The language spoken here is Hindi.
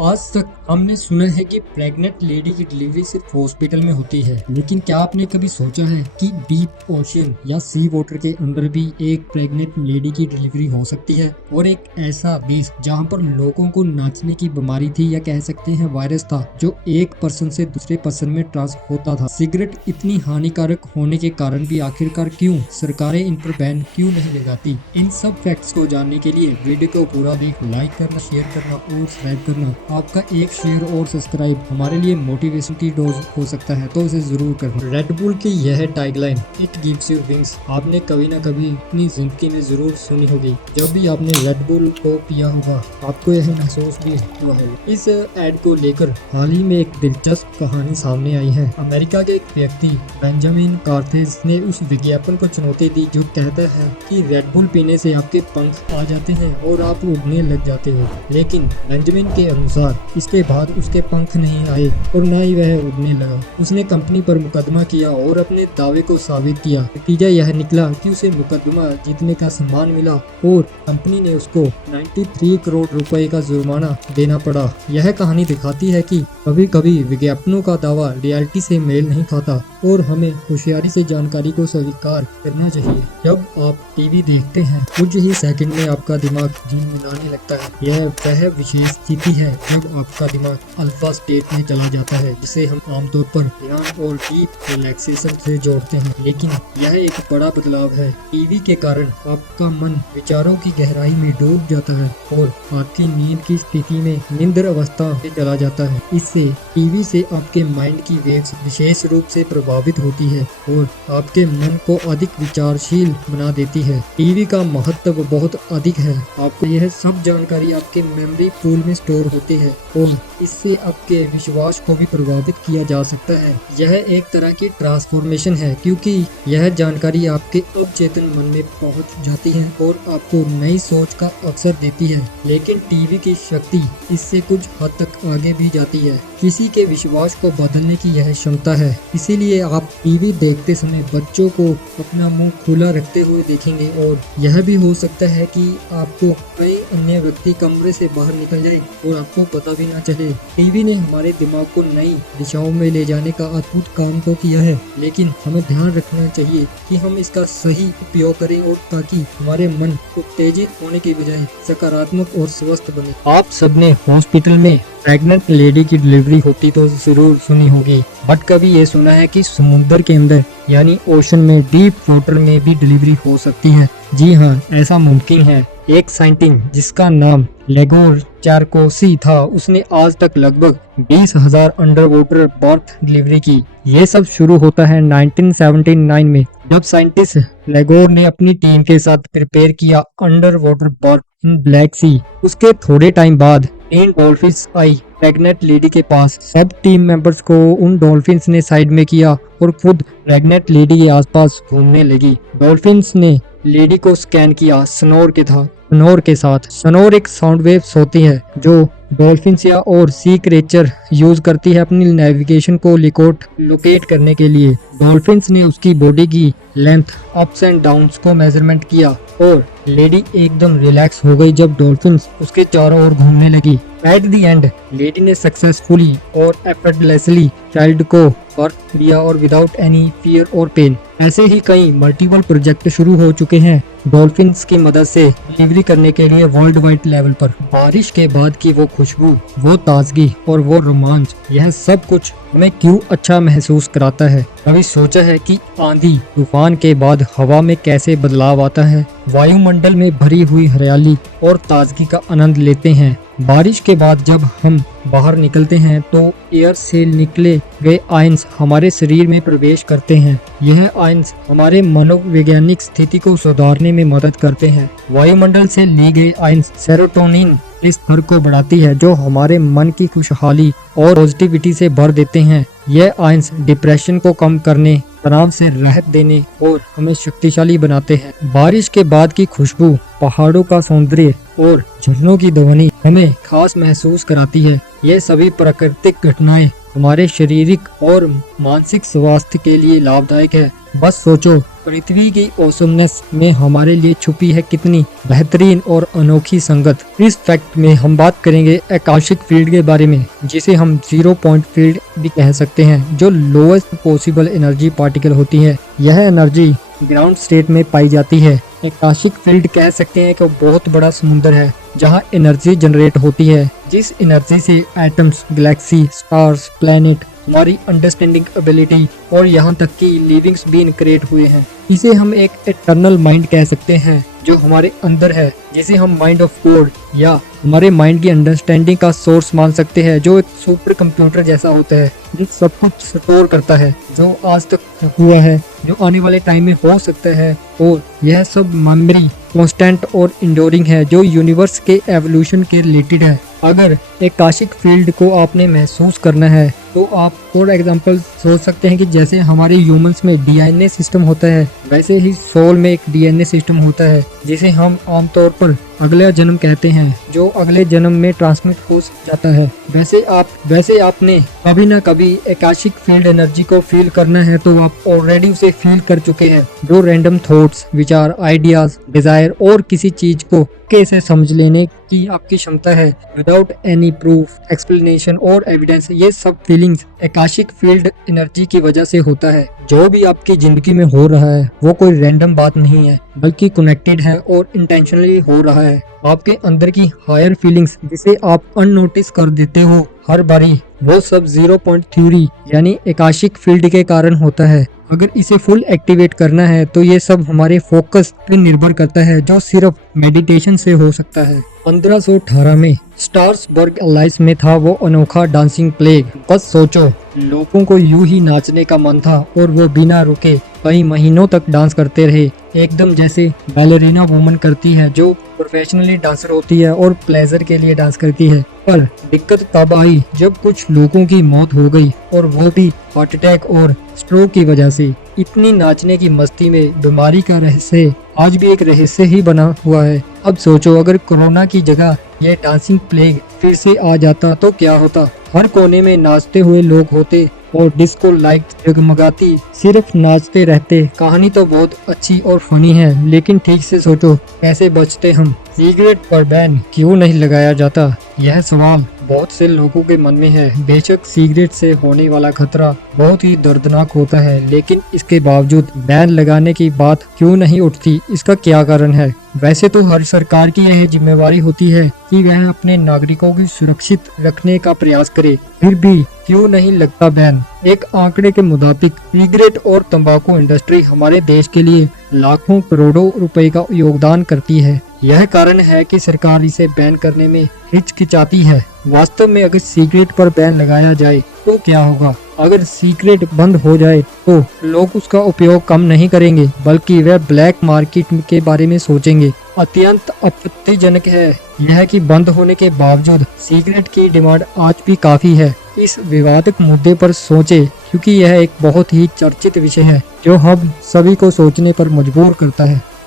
आज तक हमने सुना है कि प्रेग्नेंट लेडी की डिलीवरी सिर्फ हॉस्पिटल में होती है, लेकिन क्या आपने कभी सोचा है कि डीप ओशियन या सी वाटर के अंदर भी एक प्रेग्नेंट लेडी की डिलीवरी हो सकती है। और एक ऐसा देश जहां पर लोगों को नाचने की बीमारी थी या कह सकते हैं वायरस था, जो एक पर्सन से दूसरे पर्सन में ट्रांसफर होता था। सिगरेट इतनी हानिकारक होने के कारण भी आखिरकार क्यों सरकारें इन पर बैन क्यों नहीं लगाती? इन सब फैक्ट्स को जानने के लिए वीडियो को पूरा देख, लाइक करना, शेयर करना और सब्सक्राइब करना। आपका एक शेयर और सब्सक्राइब हमारे लिए मोटिवेशन की डोज हो सकता है, तो इसे जरूर करना। रेड बुल की यह tagline it gives you wings आपने कभी ना कभी अपनी जिंदगी में जरूर सुनी होगी। जब भी आपने रेड बुल को पिया होगा आपको यह महसूस भी हुआ है। इस एड को लेकर हाल ही में एक दिलचस्प कहानी सामने आई है। अमेरिका के एक व्यक्ति बेंजामिन कार्थेज ने उस विज्ञापन को चुनौती दी जो कहता है कि रेड बुल पीने से आपके पंख आ जाते हैं और आप उड़ने लग जाते हो। लेकिन बेंजामिन के अनुसार इसके बाद उसके पंख नहीं आए और न ही वह उड़ने लगा। उसने कंपनी पर मुकदमा किया और अपने दावे को साबित किया। नतीजा यह निकला कि उसे मुकदमा जीतने का सम्मान मिला और कंपनी ने उसको 93 करोड़ रुपए का जुर्माना देना पड़ा। यह कहानी दिखाती है कि कभी कभी विज्ञापनों का दावा रियलिटी से मेल नहीं खाता और हमें होशियारी से जानकारी को स्वीकार करना चाहिए। जब आप टीवी देखते हैं कुछ ही सेकंड में आपका दिमाग झिनझिनाने लगता है। यह वह विशेष स्थिति है जब आपका दिमाग अल्फा स्टेट में चला जाता है, जिसे हम आमतौर पर ध्यान और डीप रिलैक्सेशन से जोड़ते हैं। लेकिन यह एक बड़ा बदलाव है। टीवी के कारण आपका मन विचारों की गहराई में डूब जाता है और आपकी नींद की स्थिति में निंद्र अवस्था में चला जाता है। इससे टीवी से आपके माइंड की वेव्स विशेष रूप से प्रभावित होती है और आपके मन को अधिक विचारशील बना देती है। टीवी का महत्व बहुत अधिक है। आपको यह सब जानकारी आपके मेमोरी पूल में स्टोर होती है और इससे आपके विश्वास को भी प्रभावित किया जा सकता है। यह एक तरह की ट्रांसफॉर्मेशन है क्योंकि यह जानकारी आपके अवचेतन मन में पहुंच जाती है और आपको नई सोच का अवसर देती है। लेकिन टीवी की शक्ति इससे कुछ हद तक आगे भी जाती है। किसी के विश्वास को बदलने की यह क्षमता है। इसीलिए आप टीवी देखते समय बच्चों को अपना मुंह खुला रखते हुए देखेंगे और यह भी हो सकता है कि आपको कई अन्य व्यक्ति कमरे से बाहर निकल जाए और आपको पता भी ना चले। टीवी ने हमारे दिमाग को नई दिशाओं में ले जाने का अद्भुत काम तो किया है, लेकिन हमें ध्यान रखना चाहिए कि हम इसका सही उपयोग करें और ताकि हमारे मन उत्तेजित होने की बजाय सकारात्मक और स्वस्थ बने। आप सबने हॉस्पिटल में प्रेग्नेंट लेडी की डिलीवरी होती तो जरूर सुनी होगी, बट कभी ये सुना है कि समुद्र के अंदर यानी ओशन में, डीप वाटर में भी डिलीवरी हो सकती है? जी हाँ, ऐसा मुमकिन है। एक साइंटिस्ट जिसका नाम लेगोर चारकोसी था, उसने आज तक लगभग 20,000 अंडर वाटर बर्थ डिलीवरी की। ये सब शुरू होता है 1979 में, जब साइंटिस्ट लेगोर ने अपनी टीम के साथ प्रिपेयर किया under water birth in Black Sea. उसके थोड़े टाइम बाद 3 डॉल्फिन्स आई प्रेग्नेंट लेडी के पास। सब टीम मेंबर्स को उन डॉल्फिन्स ने साइड में किया और खुद प्रेग्नेंट लेडी के आसपास घूमने लगी। डॉल्फिन्स ने लेडी को स्कैन किया स्नोर के साथ। स्नोर एक साउंड वेव्स होती है जो डॉल्फिन्स या और सी क्रिएचर यूज करती है अपनी नेविगेशन को लोकेट करने के लिए। डॉल्फिन्स ने उसकी बॉडी की लेंथ, अप्स एंड डाउन्स को मेजरमेंट किया और लेडी एकदम रिलैक्स हो गई जब डॉल्फिन्स उसके चारों ओर घूमने लगी। एट द एंड लेडी ने सक्सेसफुली और एफर्टलेसली चाइल्ड को बर्थ दिया और विदाउट एनी फियर और पेन। ऐसे ही कई मल्टीपल प्रोजेक्ट शुरू हो चुके हैं डॉल्फिन्स की मदद से डिलीवरी करने के लिए वर्ल्ड वाइड लेवल पर। बारिश के बाद की वो खुशबू, वो ताजगी और वो रोमांच, यह सब कुछ हमें क्यों अच्छा महसूस कराता है? कभी सोचा है कि आंधी तूफान के बाद हवा में कैसे बदलाव आता है? वायुमंडल में भरी हुई हरियाली और ताजगी का आनंद लेते हैं। बारिश के बाद जब हम बाहर निकलते हैं तो एयर से निकले गए आयंस हमारे शरीर में प्रवेश करते हैं। यह आयंस हमारे मनोवैज्ञानिक स्थिति को सुधारने में मदद करते हैं। वायुमंडल से ली गई आयंस सेरोटोनिन इस स्तर को बढ़ाती है जो हमारे मन की खुशहाली और पॉजिटिविटी से भर देते हैं। यह आयंस डिप्रेशन को कम करने, तनाव से राहत देने और हमें शक्तिशाली बनाते हैं। बारिश के बाद की खुशबू, पहाड़ों का सौंदर्य और झरनों की ध्वनि हमें खास महसूस कराती है। ये सभी प्राकृतिक घटनाएं हमारे शारीरिक और मानसिक स्वास्थ्य के लिए लाभदायक है। बस सोचो, पृथ्वी की ओसमनेस में हमारे लिए छुपी है कितनी बेहतरीन और अनोखी संगत। इस फैक्ट में हम बात करेंगे आकाशिक फील्ड के बारे में, जिसे हम 0 पॉइंट फील्ड भी कह सकते हैं, जो लोएस्ट पॉसिबल एनर्जी पार्टिकल होती है। यह एनर्जी ग्राउंड स्टेट में पाई जाती है। आकाशिक फील्ड कह सकते हैं कि वो बहुत बड़ा समुद्र है जहां एनर्जी जनरेट होती है, जिस एनर्जी से एटम्स, गैलेक्सी, स्टार्स, प्लैनेट, हमारी अंडरस्टैंडिंग एबिलिटी और यहाँ तक कि लिविंग्स बीइंग क्रिएट हुए हैं। इसे हम एक इटर्नल माइंड कह सकते हैं जो हमारे अंदर है, जिसे हम माइंड ऑफ गॉड या हमारे माइंड की अंडरस्टैंडिंग का सोर्स मान सकते हैं, जो एक सुपर कंप्यूटर जैसा होता है, जो सब कुछ स्टोर करता है, जो आज तक हुआ है, जो आने वाले टाइम में हो सकता है, और यह सब मेमोरी कांस्टेंट और इंडोरिंग है, जो यूनिवर्स के एवोल्यूशन के रिलेटेड है। अगर आकाशिक फील्ड को आपने महसूस करना है तो आप फॉर एग्जांपल सोच सकते हैं कि जैसे हमारे ह्यूमंस में डीएनए सिस्टम होता है, वैसे ही सोल में एक डीएनए सिस्टम होता है, जिसे हम आमतौर पर अगला जन्म कहते हैं, जो अगले जन्म में ट्रांसमिट हो जाता है। वैसे आपने कभी ना कभी आकाशिक फील्ड एनर्जी को फील करना है तो आप ऑलरेडी उसे फील कर चुके हैं, जो रैंडम थॉट्स, विचार, आइडियाज, डिजायर और किसी चीज को कैसे समझ लेने की आपकी क्षमता है विदाउट एनी प्रूफ, एक्सप्लेनेशन और एविडेंस। ये सब फीलिंग्स आकाशिक फील्ड एनर्जी की वजह से होता है। जो भी आपकी जिंदगी में हो रहा है वो कोई रैंडम बात नहीं है, बल्कि कनेक्टेड है और इंटेंशनली हो रहा है। आपके अंदर की हायर फीलिंग्स जिसे आप अननोटिस कर देते हो हर बारी, वो सब 0 पॉइंट थ्योरी यानी आकाशिक फील्ड के कारण होता है। अगर इसे फुल एक्टिवेट करना है तो ये सब हमारे फोकस पे निर्भर करता है, जो सिर्फ मेडिटेशन से हो सकता है। 1518 में स्ट्रासबर्ग एलाइस में था वो अनोखा डांसिंग प्लेग। बस सोचो, लोगों को यूं ही नाचने का मन था और वो बिना रुके कई महीनों तक डांस करते रहे, एकदम जैसे बैलेरिना वुमन करती है जो प्रोफेशनली डांसर होती है और प्लेजर के लिए डांस करती है। पर दिक्कत तब आई जब कुछ लोगों की मौत हो गई, और वो भी हार्ट अटैक और स्ट्रोक की वजह से। इतनी नाचने की मस्ती में बीमारी का रहस्य आज भी एक रहस्य ही बना हुआ है। अब सोचो, अगर कोरोना की जगह यह डांसिंग प्लेग फिर से आ जाता तो क्या होता। हर कोने में नाचते हुए लोग होते और डिस्को लाइट जगमगाती, सिर्फ नाचते रहते। कहानी तो बहुत अच्छी और फनी है, लेकिन ठीक से सोचो कैसे बचते हम। सिगरेट पर बैन क्यों नहीं लगाया जाता, यह सवाल बहुत से लोगों के मन में है। बेशक सिगरेट से होने वाला खतरा बहुत ही दर्दनाक होता है, लेकिन इसके बावजूद बैन लगाने की बात क्यों नहीं उठती, इसका क्या कारण है। वैसे तो हर सरकार की यह जिम्मेवारी होती है कि वह अपने नागरिकों की सुरक्षित रखने का प्रयास करे, फिर भी क्यों नहीं लगता बैन। एक आंकड़े के मुताबिक सिगरेट और तंबाकू इंडस्ट्री हमारे देश के लिए लाखों करोड़ों रुपए का योगदान करती है। यह कारण है कि सरकार इसे बैन करने में हिचकिचाती है। वास्तव में अगर सिगरेट पर बैन लगाया जाए तो क्या होगा। अगर सिगरेट बंद हो जाए तो लोग उसका उपयोग कम नहीं करेंगे, बल्कि वह ब्लैक मार्केट के बारे में सोचेंगे। अत्यंत आपत्तिजनक है यह कि बंद होने के बावजूद सिगरेट की डिमांड आज भी काफी है। इस विवादित मुद्दे पर सोचे, क्योंकि यह एक बहुत ही चर्चित विषय है जो हम सभी को सोचने पर मजबूर करता है।